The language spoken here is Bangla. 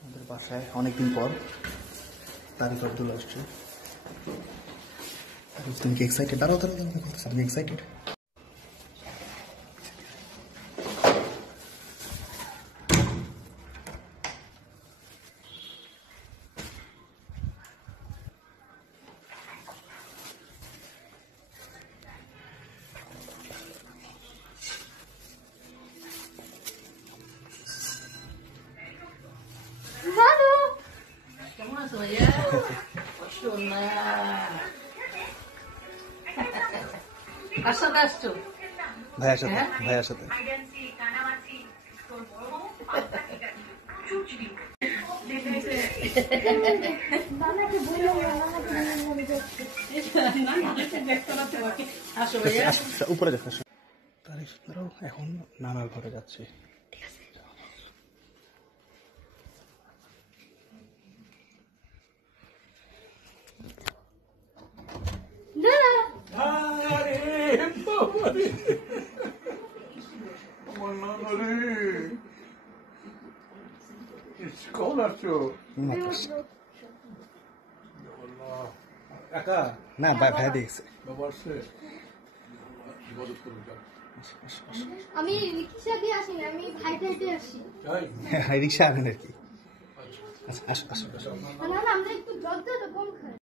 আমাদের বাসায় অনেকদিন পর তারিক আব্দুল আসছে। তুমি কি এক্সাইটেড? দাঁড়াও আপনি এক্সাইটেড? কেমন আছো ভাইয়া? সোনা কার সাথে আসছো? ভাইয়ার সাথে। আসো ভাইয়া। উপরে যাচ্ছে। এখন নানার ঘরে যাচ্ছি। না ভাই দেখছে। আমি রিক্সা দিয়ে আসি, আমি হাইটে আসি। রিক্সা আনেন আর কি। আচ্ছা আসো। আমরা একটু জল কম খাই।